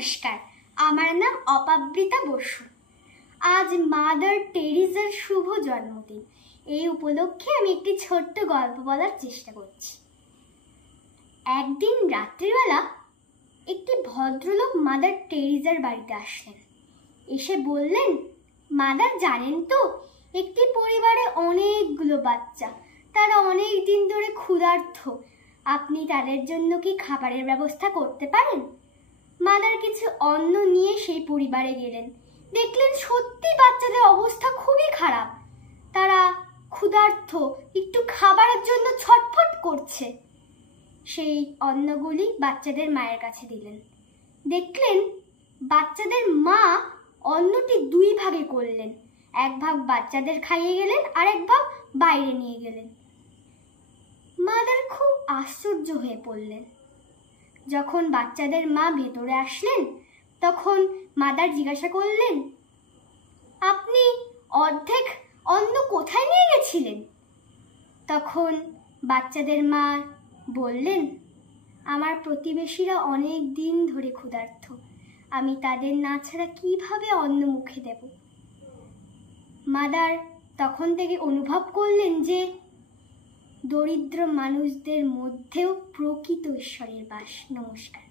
নমস্কার, আমার নাম অপাবৃতা বসু। আজ মাদার টেরিজার শুভ জন্মদিন। এই উপলক্ষে আমি একটি ছোট্ট গল্প বলার চেষ্টা করছি। একদিন রাত্রিবেলা একটি ভদ্রলোক মাদার টেরিজার বাড়িতে আসলেন। এসে বললেন, মাদার জানেন তো, একটি পরিবারে অনেকগুলো বাচ্চা, তারা অনেক দিন ধরে ক্ষুধার্ত। আপনি তাদের জন্য কি খাবারের ব্যবস্থা করতে পারেন? মাদার কিছু অন্ন নিয়ে সেই পরিবারে গেলেন। দেখলেন সত্যি বাচ্চাদের অবস্থা খুবই খারাপ। তারা ক্ষুধার্ত, একটু খাবারের জন্য ছটফট করছে। সেই অন্নগুলি বাচ্চাদের মায়ের কাছে দিলেন। দেখলেন বাচ্চাদের মা অন্নটি দুই ভাগে করলেন। এক ভাগ বাচ্চাদের খাইয়ে গেলেন, আর এক ভাগ বাইরে নিয়ে গেলেন। মাদার খুব আশ্চর্য হয়ে পড়লেন। যখন বাচ্চাদের মা ভেতরে আসলেন, তখন মাদার জিজ্ঞাসা করলেন, আপনি অর্ধেক অন্ন কোথায় নিয়ে গেছিলেন? তখন বাচ্চাদের মা বললেন, আমার প্রতিবেশীরা অনেক দিন ধরে ক্ষুধার্ত, আমি তাদের না ছাড়া কিভাবে অন্ন মুখে দেব? মাদার তখন থেকে অনুভব করলেন যে দরিদ্র মানুষদের মধ্যেও প্রকৃত ঈশ্বরের বাস। নমস্কার।